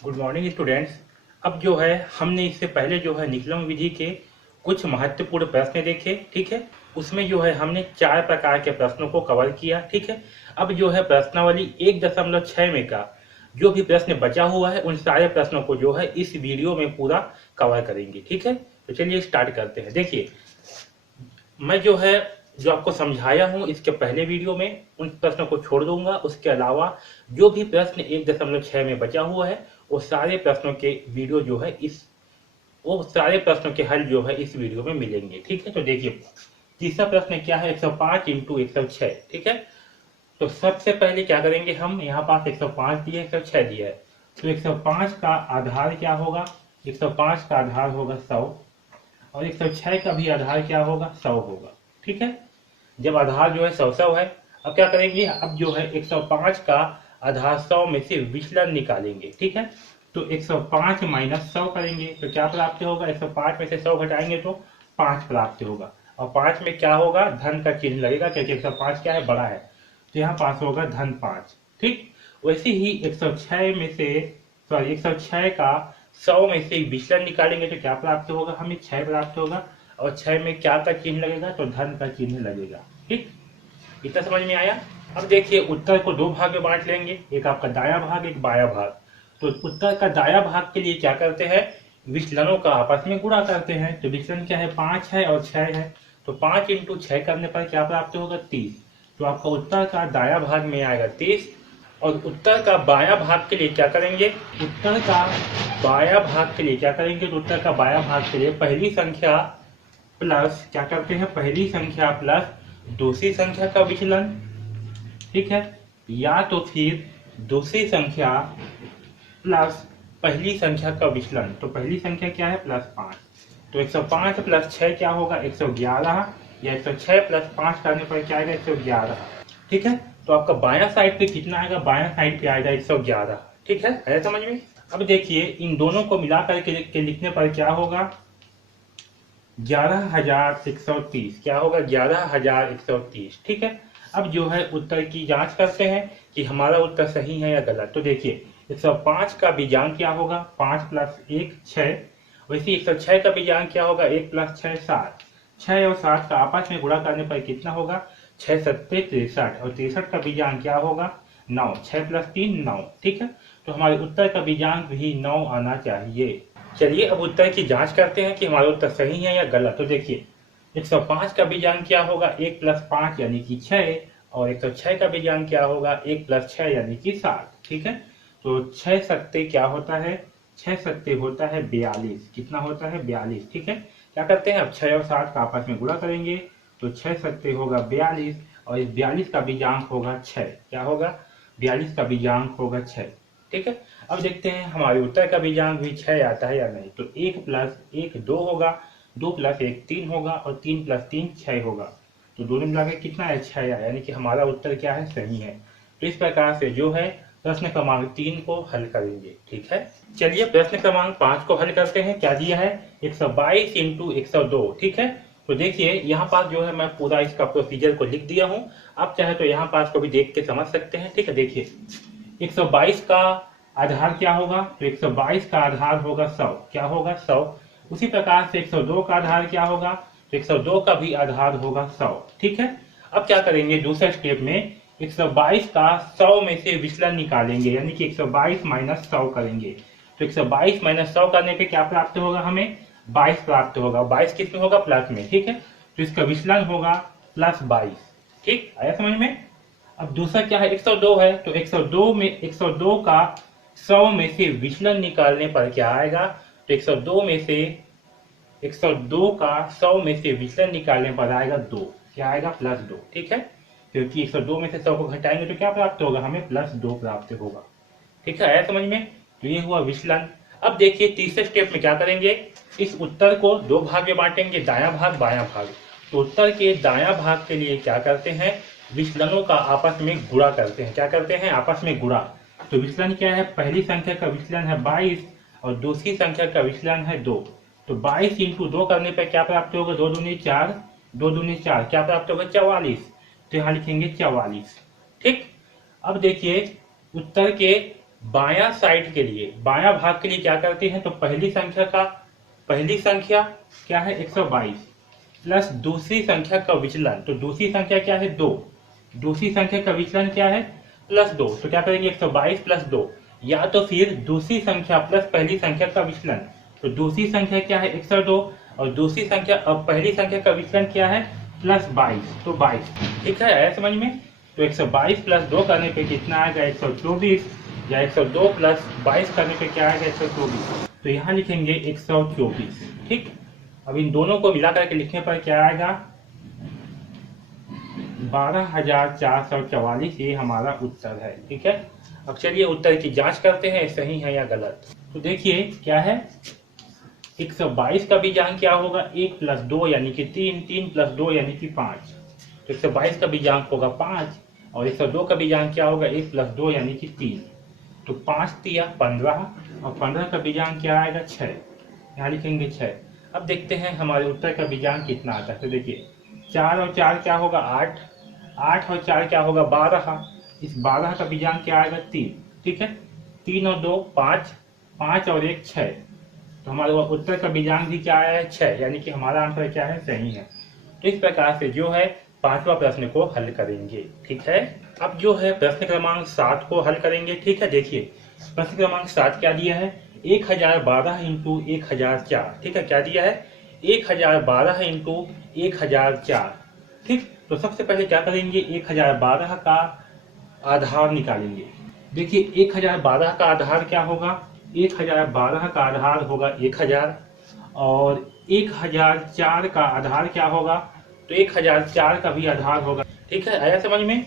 Good morning students. अब जो है हमने इससे पहले जो है निकलम विधि के कुछ महत्वपूर्ण प्रश्न देखे, ठीक है। उसमें जो है हमने 4 प्रकार के प्रश्नों को कवर किया, ठीक है। अब जो है प्रश्नावली 1.6 में का जो भी प्रश्न बचा हुआ है उन सारे प्रश्नों को जो है इस वीडियो में पूरा कवर करेंगे, ठीक है। तो चलिए स्टार्ट करते हैं। देखिए, मैं जो है जो आपको समझाया हूँ इसके पहले वीडियो में उन प्रश्नों को छोड़ दूंगा। उसके अलावा जो भी प्रश्न 1.6 में बचा हुआ है वो सारे प्रश्नों के वीडियो जो है वो सारे प्रश्नों के हल जो है इस वीडियो में मिलेंगे, ठीक है। तो देखिए, तीसरा प्रश्न क्या है, 105 इंटू 106, ठीक है। तो सबसे पहले क्या करेंगे, हम यहाँ पास 105 दिया, 106 दिया है, तो 105 का आधार क्या होगा, 105 का आधार होगा 100 और 106 का भी आधार क्या होगा, 100 होगा, ठीक है। जब आधार जो है 100 है, अब क्या करेंगे, अब जो है 105 का आधार 100 में से विचलन निकालेंगे, ठीक है। तो 105 माइनस 100 करेंगे तो क्या प्राप्त होगा, 105 में से 100 घटाएंगे तो 5 प्राप्त होगा। और 5 में क्या होगा, धन का चिन्ह लगेगा क्योंकि 105 क्या है, बड़ा है, तो यहाँ पास होगा धन 5, ठीक। वैसे ही 106 में से 106 का 100 में से विचलन निकालेंगे तो क्या प्राप्त होगा, हमें 6 प्राप्त होगा। और 6 में क्या का चिन्ह लगेगा, तो धन का चिन्ह लगेगा, ठीक। इतना समझ में आया। अब देखिए, उत्तर को 2 भाग में बांट लेंगे, एक आपका दाया भाग, एक बाया भाग। तो उत्तर का दाया भाग के लिए क्या करते हैं, विचलनों का आपस में गुणा करते हैं। तो विचलन क्या है, 5 है और 6 है, तो 5 इंटू 6 करने पर क्या प्राप्त होगा, 30। तो आपका उत्तर का दाया भाग में आएगा 30। और उत्तर का बाया भाग के लिए क्या करेंगे, उत्तर का बाया भाग के लिए क्या करेंगे, तो उत्तर का बाया भाग के लिए पहली संख्या प्लस क्या करते हैं, पहली संख्या प्लस दूसरी संख्या का विचलन, ठीक है। या तो फिर दूसरी संख्या प्लस पहली संख्या का विचलन। तो पहली संख्या क्या है, +5। तो 105 प्लस 6 क्या होगा, 111। या 106 प्लस 5 करने पर क्या आएगा, 111, ठीक है। तो आपका बाया साइड पे कितना आएगा, बाया साइड पे आएगा 111, ठीक है। आया समझ में। अब देखिए, इन दोनों को मिला करके लिखने पर क्या होगा, 11,130, क्या होगा, 11,130, ठीक है। अब जो है उत्तर की जांच करते हैं कि हमारा उत्तर सही है या गलत। तो देखिए, 105 का बीजांक क्या होगा, 5 प्लस 1 6। वैसे 106 का बीजांक क्या होगा, 1 प्लस 6 7। 6 और 7 का आपस में गुणा करने पर कितना होगा, 6 सत्ते 63, और 63 का बीजांक क्या होगा, 9। 6 प्लस 3 9, ठीक है। तो हमारे उत्तर का बीजांक भी 9 आना चाहिए। चलिए अब उत्तर की जांच करते हैं कि हमारा उत्तर सही है या गलत। तो देखिए, 105 का बीजांक क्या होगा, 1 प्लस 5 यानी कि 6। और 106 का बीजांक क्या होगा, 1 प्लस 6 यानी कि 7, ठीक है। तो 6 सत्ते क्या होता है, 6 सत्ते होता है 42। कितना होता है, 42, ठीक है। क्या करते हैं, अब 6 और 7 का आपस में गुणा करेंगे तो 6 सत्ते होगा 42 और इस 42 का बीजांक होगा 6। क्या होगा, 42 का बीजांक होगा 6, ठीक है। अब देखते हैं हमारे उत्तर का बीजांक भी 6 आता है या नहीं। तो 1 प्लस 1 2 होगा, 2 प्लस 1 3 होगा और 3 प्लस 3 6 होगा। तो दोनों मिलाकर कितना है, 6 आया, यानी कि हमारा उत्तर क्या है, सही है। तो इस प्रकार से जो है प्रश्न क्रमांक 3 को हल करेंगे, ठीक है। चलिए प्रश्न क्रमांक 5 को हल करते हैं। क्या दिया है, 122 इंटू 102, ठीक है। तो देखिए, यहाँ पास जो है मैं पूरा इसका प्रोसीजर को लिख दिया हूँ। आप चाहे तो यहाँ पास को भी देख के समझ सकते हैं, ठीक है। देखिए, 122 का आधार क्या होगा, तो 122 का आधार होगा 100, क्या होगा, 100। उसी प्रकार से 102 का आधार क्या होगा, तो 102 का भी आधार होगा 100, ठीक है। अब क्या करेंगे, दूसरे स्टेप में 122 का 100 में से विचलन निकालेंगे, यानी कि 122 माइनस 100 करेंगे। तो 122 माइनस 100 करने पे क्या प्राप्त होगा, हमें 22 प्राप्त होगा। 22 किस में होगा, प्लस में, ठीक है। तो इसका विचलन होगा +22, ठीक। आया समझ में। अब दूसरा क्या है, 102 है, तो 102 का 100 में से विचलन निकालने पर क्या आएगा, तो 102 में से 102 का 100 में से विचलन निकालने पर आएगा 2, क्या आएगा, +2, ठीक है। क्योंकि 102 में से 100 को घटाएंगे तो क्या प्राप्त होगा, हमें +2 प्राप्त होगा, ठीक है। आया समझ में। तो ये हुआ विचलन। अब देखिए, तीसरे स्टेप में क्या करेंगे, इस उत्तर को 2 भाग में बांटेंगे, दाया भाग बाया भाग। तो उत्तर के दाया भाग के लिए क्या करते हैं, विचलनों का आपस में गुणा करते हैं। क्या करते हैं, आपस में गुणा। तो विचलन क्या है, पहली संख्या का विचलन है 22 और दूसरी संख्या का विचलन है 2। तो 22 इंटू 2 करने पर क्या प्राप्त होगा, 2 दूनी 4, 2 दूनी 4, क्या प्राप्त होगा, 44। तो यहाँ लिखेंगे 44, ठीक। अब देखिए, उत्तर के बायां साइड के लिए, बायां भाग के लिए क्या करते हैं, तो पहली संख्या क्या है 122 प्लस दूसरी संख्या का विचलन, तो दूसरी संख्या क्या है 2, दूसरी संख्या का विचलन क्या है +2, तो क्या करेंगे 122 प्लस 2, या तो फिर दूसरी संख्या प्लस पहली संख्या का विचलन, तो दूसरी संख्या क्या है 102 और दूसरी संख्या अब पहली संख्या का विचलन क्या है +22, तो 22। ठीक है, आया समझ में। तो 122 प्लस 2 करने पे कितना आएगा 124, या 102 प्लस 22 करने पे क्या आएगा 124, तो यहाँ लिखेंगे 124। ठीक, अब इन दोनों को मिला करके लिखने पर क्या आएगा 12,444, ये हमारा उत्तर है। ठीक है, अब चलिए उत्तर की जांच करते हैं सही है या गलत। तो देखिए क्या है 122 का बीजांक क्या होगा 1 प्लस 2 यानी कि 3, 3 प्लस 2 यानी कि 5, तो 122 का बीजांक होगा 5, और 102 का बीजांक क्या होगा 1 प्लस 2 यानी कि 3, तो 5 तिया 15, और 15 का बीजांक क्या आएगा 6, यहाँ लिखेंगे 6। अब देखते हैं हमारे उत्तर का बीजांक कितना आता है। तो देखिए 4 और 4 क्या होगा 8, 8 और 4 क्या होगा 12, इस 12 का बीजांक क्या आएगा 3। ठीक है, 3 और 2 5, 5 और 1 6, तो हमारे उत्तर का बीजांक भी क्या आया है 6, यानी कि हमारा आंसर क्या है सही है। तो इस प्रकार से जो है पांचवा प्रश्न को हल करेंगे। ठीक है, अब जो है प्रश्न क्रमांक 7 को हल करेंगे। ठीक है, देखिए प्रश्न क्रमांक 7 क्या दिया है 1012 इंटू 1004। ठीक है, क्या दिया है 1012 इंटू 1004। ठीक, तो सबसे पहले क्या करेंगे 1012 का आधार निकालेंगे। देखिए 1012 का आधार क्या होगा 1012 का आधार होगा 1000, और 1004 का आधार क्या होगा, तो 1004 का भी आधार होगा। ठीक है, आया समझ में।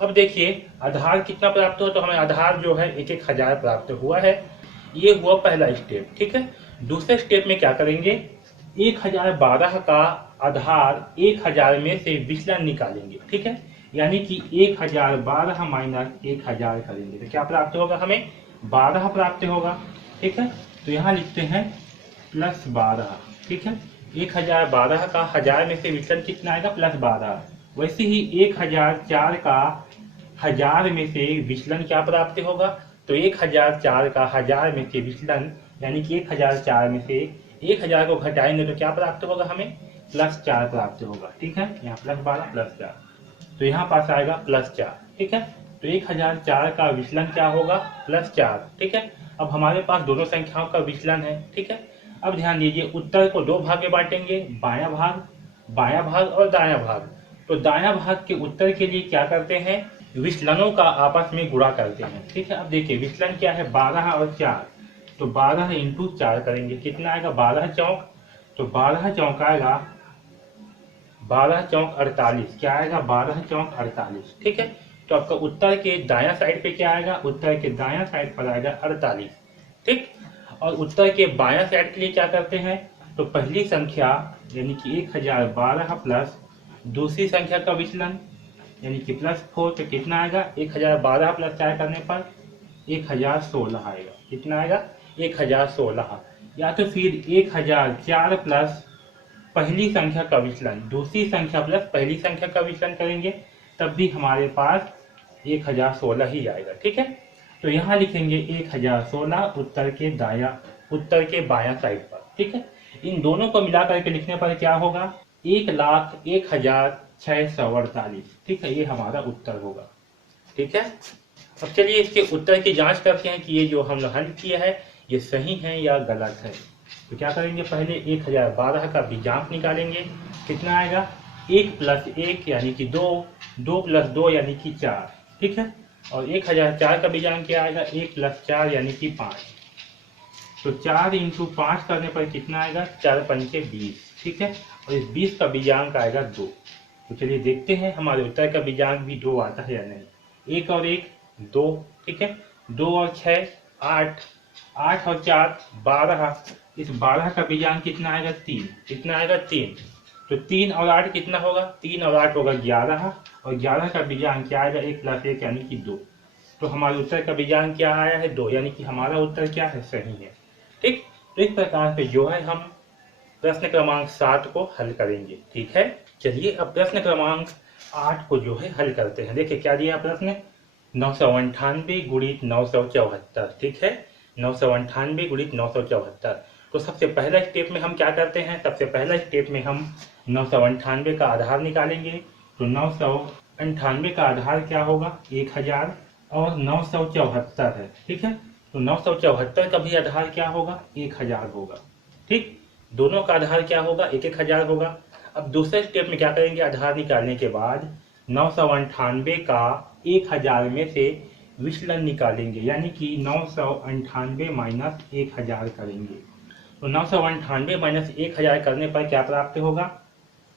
अब देखिए आधार कितना प्राप्त हुआ, तो हमें आधार जो है 1000 प्राप्त हुआ है, ये हुआ पहला स्टेप। ठीक है, दूसरे स्टेप में क्या करेंगे 1012 का आधार 1000 में से विचलन निकालेंगे। ठीक है, यानी कि 1012 माइनस 1000 करेंगे तो क्या प्राप्त होगा हमें 12 प्राप्त होगा। ठीक है, तो यहाँ लिखते हैं +12। ठीक है, 1012 का 1000 में से विचलन कितना आएगा +12, वैसे ही 1004 का 1000 में से विचलन क्या प्राप्त होगा, तो 1004 का 1000 में से विचलन यानी कि 1004 में से 1000 को घटाएंगे तो क्या प्राप्त होगा हमें +4 प्राप्त होगा। ठीक है, यहाँ +12 +4, तो यहाँ पास आएगा +4। ठीक है, तो 1004 का विचलन क्या होगा +4। ठीक है, अब हमारे पास दोनों संख्याओं का विचलन है। ठीक है, अब ध्यान दीजिए उत्तर को दो भाग में बांटेंगे, बायां भाग और दायां भाग। तो दायां भाग के उत्तर के लिए क्या करते हैं विचलनों का आपस में गुणा करते हैं। ठीक है, अब देखिए विचलन क्या है 12 और 4, तो 12 इंटू 4 करेंगे कितना आएगा 12 चौक, तो 12 चौक आएगा 12 चौक 48, क्या आएगा 12 चौक 48। ठीक है, तो आपका उत्तर के दायां साइड पे क्या आएगा, उत्तर के दायां साइड पर आएगा 48। ठीक, और उत्तर के बायां साइड के लिए क्या करते हैं, तो पहली संख्या यानी कि 1012 प्लस दूसरी संख्या का विचलन यानी कि +4, तो कितना आएगा 1012 प्लस 4 करने पर 1016 आएगा। कितना आएगा 1016, या तो फिर 1004 प्लस पहली संख्या का विचलन दूसरी संख्या प्लस पहली संख्या का विचलन करेंगे, तब भी हमारे पास 1016 ही आएगा। ठीक है, तो यहाँ लिखेंगे 1016 उत्तर के बायां साइड पर। ठीक है, इन दोनों को मिला करके लिखने पर क्या होगा 1,01,648। ठीक है, ये हमारा उत्तर होगा। ठीक है, अब चलिए इसके उत्तर की जांच करते हैं कि ये जो हम हल किया है ये सही है या गलत है। तो क्या करेंगे पहले 1012 का बीजांक निकालेंगे, कितना आएगा 1 + 1 यानी कि 2, 2 + 2 यानी कि 4। ठीक है, और 1004 का बीजांक क्या आएगा 1 + 4 यानी कि 5, तो 4 × 5 करने पर कितना आएगा 4 × 5 = 20। ठीक है, और इस 20 का बीजांक आएगा 2। तो चलिए देखते हैं हमारे उत्तर का बीजांक भी 2 आता है या नहीं। 1 और 1 2। ठीक है, 2 और 6 8, 8 और 4 12, इस 12 का बीजांक कितना आएगा 3। कितना आएगा 3, तो 3 और 8 कितना होगा 3 और 8 होगा 11, और 11 का बीजांक क्या आएगा 1 + 1 यानी कि 2। तो हमारे उत्तर का बीजांक क्या आया है 2, यानी कि हमारा उत्तर क्या है सही है। ठीक, तो इस प्रकार से जो है हम प्रश्न क्रमांक 7 को हल करेंगे। ठीक है, चलिए अब प्रश्न क्रमांक 8 को जो है हल करते हैं। देखिए क्या दिया प्रश्न, 998 गुणित 974, ठीक है, 998 गुणित 974। तो सबसे पहला स्टेप में हम क्या करते हैं, सबसे पहला स्टेप में हम 998 का आधार निकालेंगे। तो 998 का आधार क्या होगा, 1000, और 974 है, ठीक है। तो 974 का भी आधार क्या होगा, 1000 होगा, ठीक। दोनों का आधार क्या होगा, 1000 होगा। अब दूसरे स्टेप में क्या करेंगे, आधार निकालने के बाद 998 का 1000 में से विचलन निकालेंगे, यानी कि 998 माइनस 1000 करेंगे। तो 998 माइनस 1000 करने पर क्या प्राप्त होगा,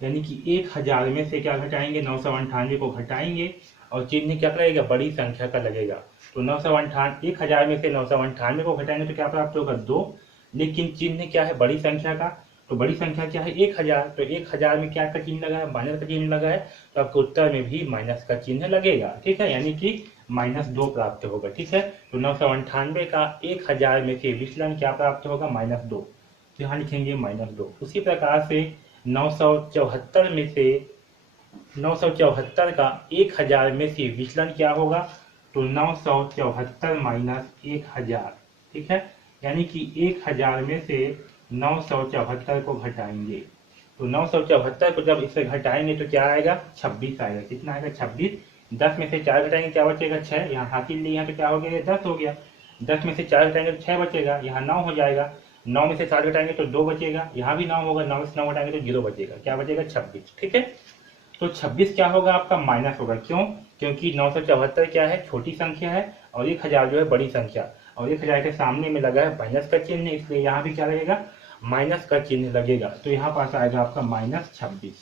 यानी कि 1000 में से क्या घटाएंगे, 998 को घटाएंगे और चिन्ह क्या करेगा, बड़ी संख्या का लगेगा। तो 1000 में से 998 को घटाएंगे तो क्या प्राप्त होगा, 2, लेकिन चिन्ह क्या है, बड़ी संख्या का। तो बड़ी संख्या क्या है, 1000। तो 1000 में क्या का चिन्ह लगा है, माइनस का चिन्ह लगा है, तो आपके उत्तर में भी माइनस का चिन्ह लगेगा, ठीक है, यानी कि -2 प्राप्त होगा, ठीक है। तो 998 का 1000 में से विचलन क्या प्राप्त होगा, -2। तो यहाँ लिखेंगे -2। उसी प्रकार से 974 में से 974 का 1000 में से विचलन क्या होगा, तो 974 माइनस 1000, ठीक है, यानी कि 1000 में से 974 को घटाएंगे। तो 974 को जब इससे घटाएंगे तो क्या आएगा, 26 आएगा। कितना आएगा, 26। 10 में से 4 घटाएंगे क्या बचेगा, 6। यहाँ हासिल लिया तो क्या हो गया, 10 हो गया। 10 में से 4 घटाएंगे तो 6 बचेगा, यहाँ 9 हो जाएगा। 9 में से 7 घटाएंगे तो 2 बचेगा, यहाँ भी 9 होगा। 9 में से 9 घटाएंगे तो 0 बचेगा, क्या बचेगा, 26, ठीक है। तो 26 क्या होगा, आपका माइनस होगा। क्यों, क्योंकि 974 क्या है, छोटी संख्या है, और 1000 जो है बड़ी संख्या, और 1000 के सामने में लगा है माइनस का चिन्ह, इसलिए यहाँ भी क्या लगेगा, माइनस का चिन्ह लगेगा। तो यहाँ पास आएगा आपका -26,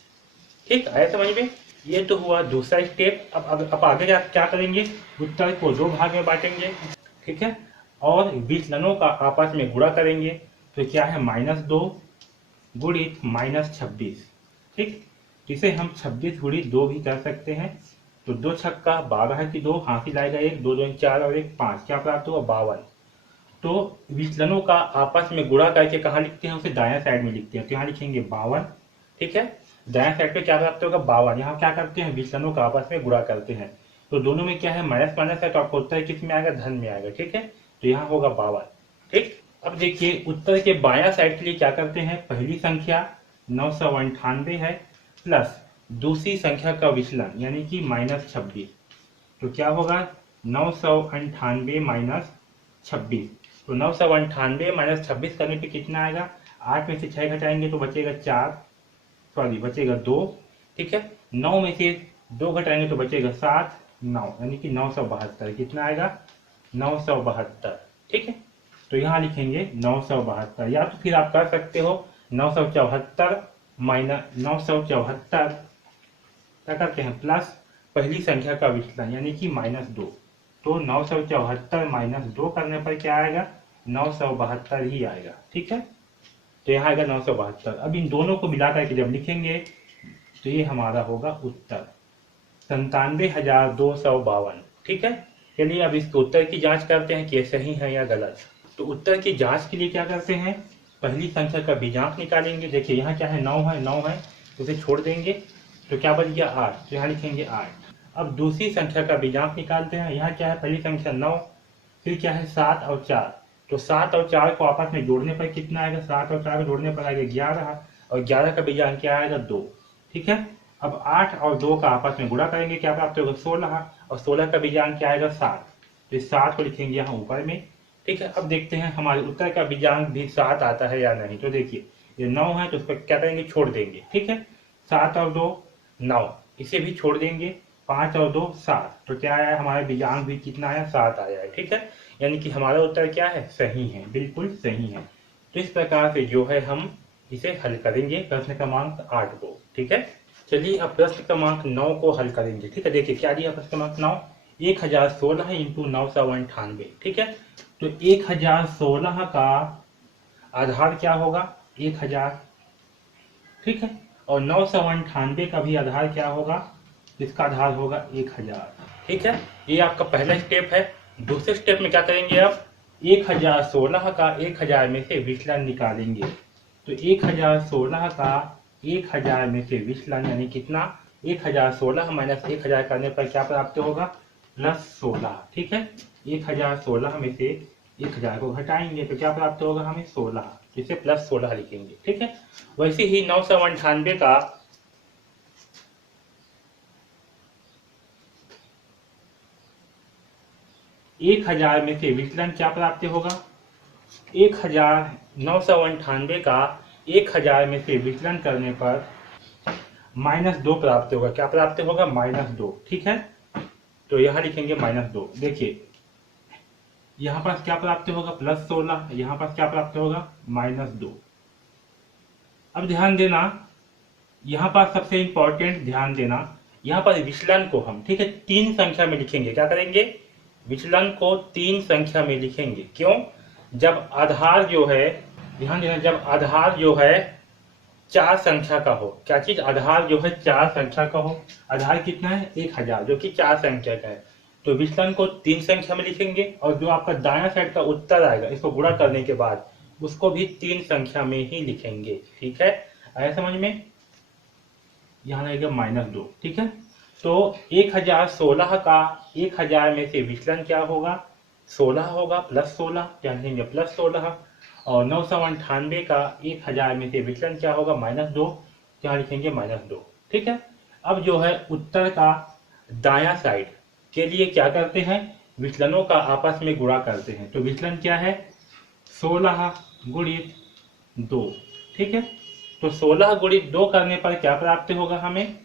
ठीक, आया समझ में। ये तो हुआ दूसरा स्टेप। अब आगे क्या करेंगे, उत्तर को 2 भाग में बांटेंगे, ठीक है, और विचलनों का आपस में गुणा करेंगे। तो क्या है, -2 गुणित -26, ठीक। इसे हम 26 गुणित 2 भी कर सकते हैं। तो 2 छक्का 12 की 2, हासिल आएगा 1, 2 2 4 और 1 5, क्या प्राप्त हुआ, 52। तो विचलनों का आपस में गुणा करके कहाँ लिखते हैं, उसे दायां साइड में लिखते हैं। तो यहाँ लिखेंगे 52, ठीक है। दायां साइड पे क्या प्राप्त होगा, 52। यहाँ क्या करते हैं, विचलनों का आपस में गुणा करते हैं। तो दोनों में क्या है, माइनस माइनस है, तो आपको उत्तर किस में आएगा, धन में आएगा, ठीक है। तो यहाँ होगा 52, ठीक। अब देखिए उत्तर के बायां साइड के लिए क्या करते हैं, पहली संख्या 998 है प्लस दूसरी संख्या का विचलन, यानी कि -26। तो क्या होगा, 998 माइनस 26। तो 998 माइनस 26 करने पे कितना आएगा, 8 में से 6 घटाएंगे तो बचेगा 4, सॉरी बचेगा 2, ठीक है। 9 में से 2 घटाएंगे तो बचेगा 7, 9, यानी कि 972। कितना आएगा, 972, ठीक है। तो यहाँ लिखेंगे 972, या तो फिर आप कर सकते हो 974 माइनस 974 क्या करते हैं, प्लस पहली संख्या का विचलन, यानी कि -2। तो 974 माइनस 2 करने पर क्या आएगा, 972 ही आएगा, ठीक है। तो यहाँ आएगा 972। अब इन दोनों को मिला करके जब लिखेंगे तो ये हमारा होगा उत्तर 97,252, ठीक है। चलिए अब इसके उत्तर की जांच करते हैं कि सही है या गलत। तो उत्तर की जांच के लिए क्या करते हैं, पहली संख्या का बीजांक निकालेंगे। देखिए यहाँ क्या है, 9 है, 9 है, तो उसे छोड़ देंगे तो क्या बच गया, 8। तो यहाँ लिखेंगे 8। अब दूसरी संख्या का बीजांक निकालते हैं। यहाँ क्या है, पहली संख्या 9, फिर क्या है 7 और 4। तो 7 और 4 को आपस में जोड़ने पर कितना आएगा, 7 और 4 को जोड़ने पर आएगा 11, और 11 का बीजांक क्या आएगा, 2, ठीक है। अब 8 और 2 का आपस में गुणा करेंगे, क्या प्राप्त होगा, 16, और 16 का बीजांक क्या आएगा, 7। तो इस 7 को लिखेंगे यहाँ ऊपर में, ठीक है। अब देखते हैं हमारे उत्तर का बीजांक भी 7 आता है या नहीं। तो देखिए ये 9 है, तो उसको क्या करेंगे, छोड़ देंगे, ठीक है। 7 और 2 9, इसे भी छोड़ देंगे। 5 और 2 7, तो क्या आया, हमारा बीजांक भी कितना आया, 7 आया है, ठीक है। यानी कि हमारा उत्तर क्या है, सही है, बिल्कुल सही है। तो इस प्रकार से जो है हम इसे हल करेंगे प्रश्न क्रमांक 8 को, ठीक है। चलिए अब प्रश्न क्रमांक 9 को हल करेंगे, ठीक है। देखिए क्या दिया प्रश्न क्रमांक 9, 1016 इंटू 998, ठीक है। तो 1016 का आधार क्या होगा, 1000, ठीक है। और 998 का भी आधार क्या होगा, इसका आधार होगा 1000, ठीक है। ये आपका पहला स्टेप है। दूसरे स्टेप में क्या करेंगे, आप 1016 का 1000 में से विचलन निकालेंगे। तो 1016 का 1000 में से विचलन यानी कितना, 1016 माइनस 1000 करने पर क्या प्राप्त होगा, प्लस 16, ठीक है। 1016 में से 1000 को घटाएंगे तो क्या प्राप्त होगा हमें 16, जिसे प्लस 16 लिखेंगे, ठीक है। वैसे ही 998 का 1000 में से विचलन क्या प्राप्त होगा, 998 का 1000 में से विचलन करने पर -2 प्राप्त होगा। क्या प्राप्त होगा, -2, ठीक है। तो यहाँ लिखेंगे -2। देखिए यहाँ पास क्या प्राप्त होगा, +16, यहाँ पास क्या प्राप्त होगा, -2। अब ध्यान देना, यहाँ पर सबसे इंपॉर्टेंट ध्यान देना, यहाँ पर विचलन को हम, ठीक है, 3 संख्या में लिखेंगे। क्या करेंगे, विचलन को 3 संख्या में लिखेंगे। क्यों, जब आधार जो है, ध्यान देना, जब आधार जो है 4 संख्या का हो, क्या चीज, आधार जो है 4 संख्या का हो। आधार कितना है, 1000, जो कि 4 संख्या का है। तो विचलन को 3 संख्या में लिखेंगे, और जो आपका दायां साइड का उत्तर आएगा इसको गुणा करने के बाद उसको भी 3 संख्या में ही लिखेंगे, ठीक है। आया समझ में, यहाँ रहेगा -2, ठीक है। तो 1016 का 1000 में से विचलन क्या होगा, 16 होगा, +16, ध्यान देंगे +16। और 998 का 1000 में से विचलन क्या होगा, -2, क्या लिखेंगे, -2, ठीक है। अब जो है उत्तर का दायां साइड के लिए क्या करते हैं, विचलनों का आपस में गुणा करते हैं। तो विचलन क्या है, 16 गुणित 2, ठीक है। तो 16 गुणित 2 करने पर क्या प्राप्त होगा हमें,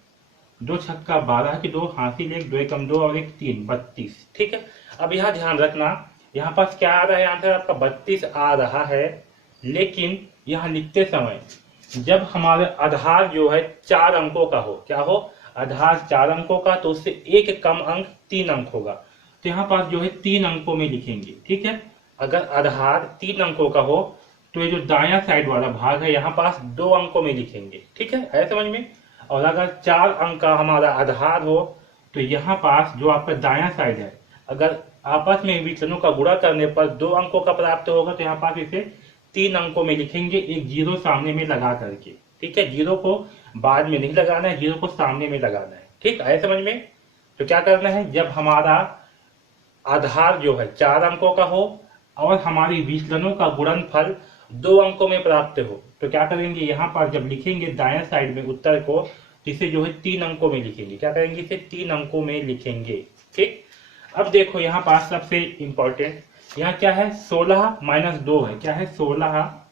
2 छक्का 12 की 2 हासिल 1, 2 एकम 2 और 1 3, 32, ठीक है। अब यहाँ ध्यान रखना, यहाँ पास क्या आ रहा है, आंसर आपका 32 आ रहा है। लेकिन यहाँ लिखते समय जब हमारे आधार जो है 4 अंकों का हो, क्या हो, आधार 4 अंकों का, तो उससे एक कम अंक 3 अंक होगा। तो यहाँ पास जो है 3 अंकों में लिखेंगे, ठीक है। अगर आधार 3 अंकों का हो तो ये जो दायां साइड वाला भाग है यहाँ पास 2 अंकों में लिखेंगे, ठीक है, है समझ में। और अगर 4 अंक का हमारा आधार हो तो यहाँ पास जो आपका दायां साइड है, अगर आपस में विचलनों का गुणा करने पर 2 अंकों का प्राप्त होगा तो यहाँ पास इसे 3 अंकों में लिखेंगे, एक जीरो सामने में लगा करके, ठीक है। जीरो को बाद में नहीं लगाना है, जीरो को सामने में लगाना है, ठीक है समझ में। तो क्या करना है, जब हमारा आधार जो है 4 अंकों का हो और हमारी विचलनों का गुणनफल 2 अंकों में प्राप्त हो, तो क्या करेंगे, यहाँ पर जब लिखेंगे दाएं साइड में उत्तर को, इसे जो है 3 अंकों में लिखेंगे। क्या करेंगे, इसे 3 अंकों में लिखेंगे, ठीक। अब देखो यहाँ पास सबसे इंपॉर्टेंट, यहाँ क्या है, 16 - 2 है। क्या है, 16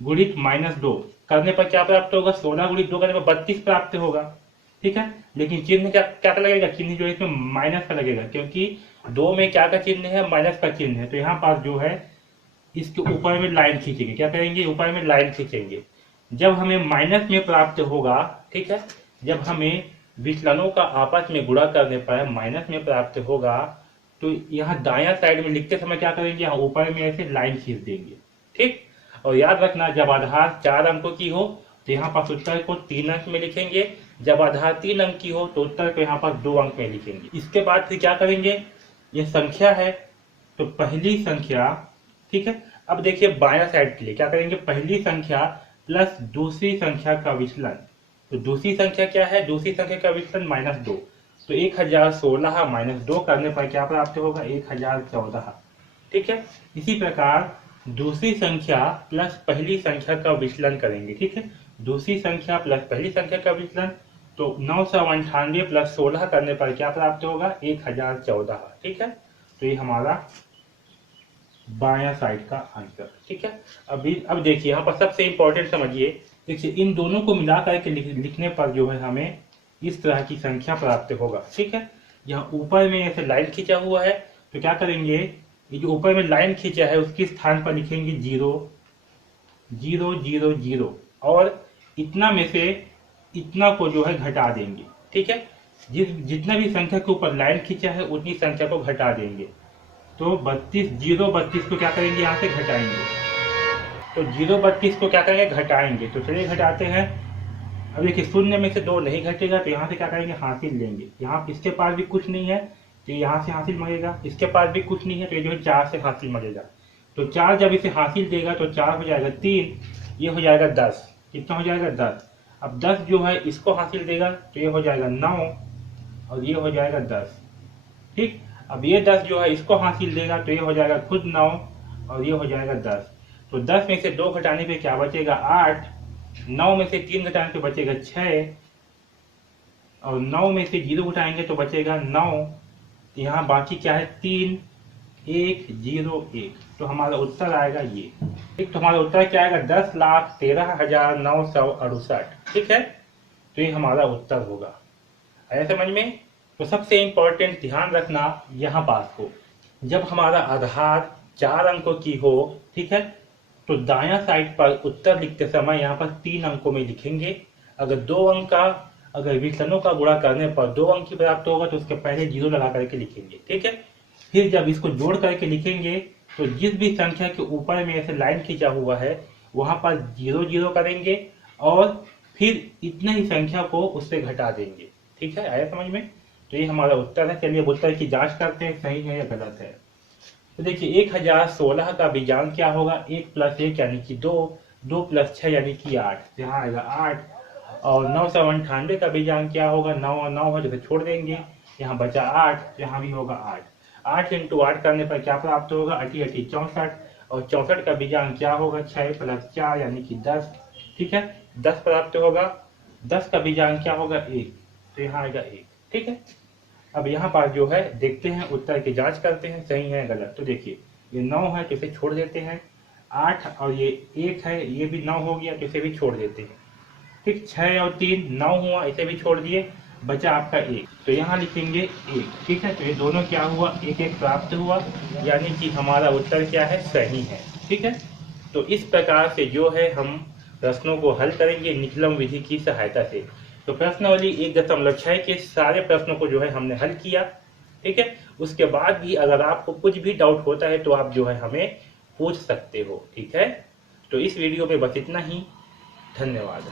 गुणित -2 करने पर क्या प्राप्त होगा, 16 गुणित 2 करने पर 32 प्राप्त होगा, ठीक है। लेकिन चिन्ह क्या क्या का लगेगा, चिन्ह जो है इसमें माइनस का लगेगा, क्योंकि 2 में क्या का चिन्ह है, माइनस का चिन्ह है। तो यहाँ पास जो है इसके ऊपर में लाइन खींचेंगे। क्या करेंगे, ऊपर में लाइन खींचेंगे। जब हमें माइनस में प्राप्त होगा, ठीक है, जब हमें विचलनों का आपस में गुणा करने पर माइनस में प्राप्त होगा, तो यहाँ दायां साइड में लिखते समय क्या करेंगे, यहाँ ऊपर में ऐसे लाइन खींच देंगे, ठीक। और याद रखना, जब आधार 4 अंकों की हो तो यहाँ पर उत्तर को 3 अंक में लिखेंगे, जब आधार 3 अंक की हो तो उत्तर को यहाँ पर 2 अंक में लिखेंगे। इसके बाद फिर क्या करेंगे, ये संख्या है तो पहली संख्या, ठीक है। अब देखिए बायां साइड के लिए क्या करेंगे, पहली संख्या प्लस दूसरी संख्या का विचलन। तो दूसरी संख्या क्या है, दूसरी संख्या का विचलन -2। तो 1016 - 2 करने पर क्या प्राप्त होगा, 1014, ठीक है। इसी प्रकार दूसरी संख्या प्लस पहली संख्या का विचलन करेंगे, ठीक है। दूसरी संख्या प्लस पहली संख्या का विचलन, तो 998 + 16 करने पर क्या प्राप्त होगा, 1014, ठीक है। तो ये हमारा बायां साइड का आंसर, ठीक है। अब देखिए यहाँ पर सबसे इंपॉर्टेंट समझिए, देखिए इन दोनों को मिला करके लिखने पर जो है हमें इस तरह की संख्या प्राप्त होगा, ठीक है। यहाँ ऊपर में ऐसे लाइन खींचा हुआ है, तो क्या करेंगे, ये जो ऊपर में लाइन खींचा है उसके स्थान पर लिखेंगे 0 0 0 0, और इतना में से इतना को जो है घटा देंगे, ठीक है। जितना भी संख्या के ऊपर लाइन खींचा है उतनी संख्या को घटा देंगे। तो 32 को क्या करेंगे, यहाँ से घटाएंगे। तो 032 को क्या करेंगे, घटाएंगे। तो चलिए घटाते हैं। अब देखिए शून्य में से 2 नहीं घटेगा, तो यहाँ से क्या करेंगे, हासिल लेंगे। यहाँ इसके पास भी कुछ नहीं है तो यहाँ से हासिल मगेगा, इसके पास भी कुछ नहीं है तो ये जो है 4 से हासिल मगेगा। तो 4 जब इसे हासिल देगा तो 4 हो जाएगा 3, ये हो जाएगा 10। कितना हो जाएगा, 10। अब 10 जो है इसको हासिल देगा तो ये हो जाएगा 9, और ये हो जाएगा 10। ठीक, अब ये 10 जो है इसको हासिल देगा तो ये हो जाएगा खुद 9 और ये हो जाएगा 10। तो 10 में से 2 घटाने पे क्या बचेगा 8, 9 में से 3 घटाने पे बचेगा 6 और 9 में से 0 घटाएंगे तो बचेगा 9। यहाँ बाकी क्या है 3 1 0 1, तो हमारा उत्तर आएगा ये। ठीक, तो हमारा उत्तर क्या आएगा 10,13,968। ठीक है, तो ये हमारा उत्तर होगा। आया समझ में? तो सबसे इंपॉर्टेंट ध्यान रखना यहाँ बात को, जब हमारा आधार 4 अंकों की हो, ठीक है, तो दायां साइड पर उत्तर लिखते समय यहाँ पर 3 अंकों में लिखेंगे। अगर 2 अंक का, अगर विषमों का गुणा करने पर 2 अंक ही प्राप्त होगा तो उसके पहले 0 लगा करके लिखेंगे। ठीक है, फिर जब इसको जोड़ करके लिखेंगे तो जिस भी संख्या के ऊपर में ऐसे लाइन खींचा हुआ है वहां पर 0 0 करेंगे और फिर इतने ही संख्या को उससे घटा देंगे। ठीक है, आया समझ में? तो ये हमारा उत्तर है। चलिए अब उत्तर की जांच करते हैं सही है या गलत है। तो देखिए 1016 का बीजांक क्या होगा, 1 + 1 यानी कि 2, 2 + 6 यानी कि 8, यहाँ आएगा 8। और 998 का बीजांक क्या होगा, 9 और 9 है जैसे छोड़ देंगे, यहाँ बचा 8, यहाँ भी होगा 8। 8 × 8 करने पर क्या प्राप्त होगा, 8 × 8 = 64 और 64 का बीजांक क्या होगा, 6 + 4 यानी कि 10। ठीक है, 10 प्राप्त होगा। 10 का बीजांक क्या होगा 1, तो यहाँ आएगा 1। ठीक है, अब यहाँ पर जो है देखते हैं उत्तर की जांच करते हैं सही है गलत। तो देखिए ये 9 है तो इसे छोड़ देते हैं, 8 और ये 1 है ये भी 9 हो गया तो इसे भी छोड़ देते हैं। ठीक, 6 और 3 9 हुआ, इसे भी छोड़ दिए, बचा आपका 1, तो यहाँ लिखेंगे 1। ठीक है, तो ये दोनों क्या हुआ 1 1 प्राप्त हुआ, यानी कि हमारा उत्तर क्या है, सही है। ठीक है, तो इस प्रकार से जो है हम प्रश्नों को हल करेंगे निकलम विधि की सहायता से। तो प्रश्नावली 1.6 के सारे प्रश्नों को जो है हमने हल किया। ठीक है, उसके बाद भी अगर आपको कुछ भी डाउट होता है तो आप जो है हमें पूछ सकते हो। ठीक है, तो इस वीडियो में बस इतना ही। धन्यवाद।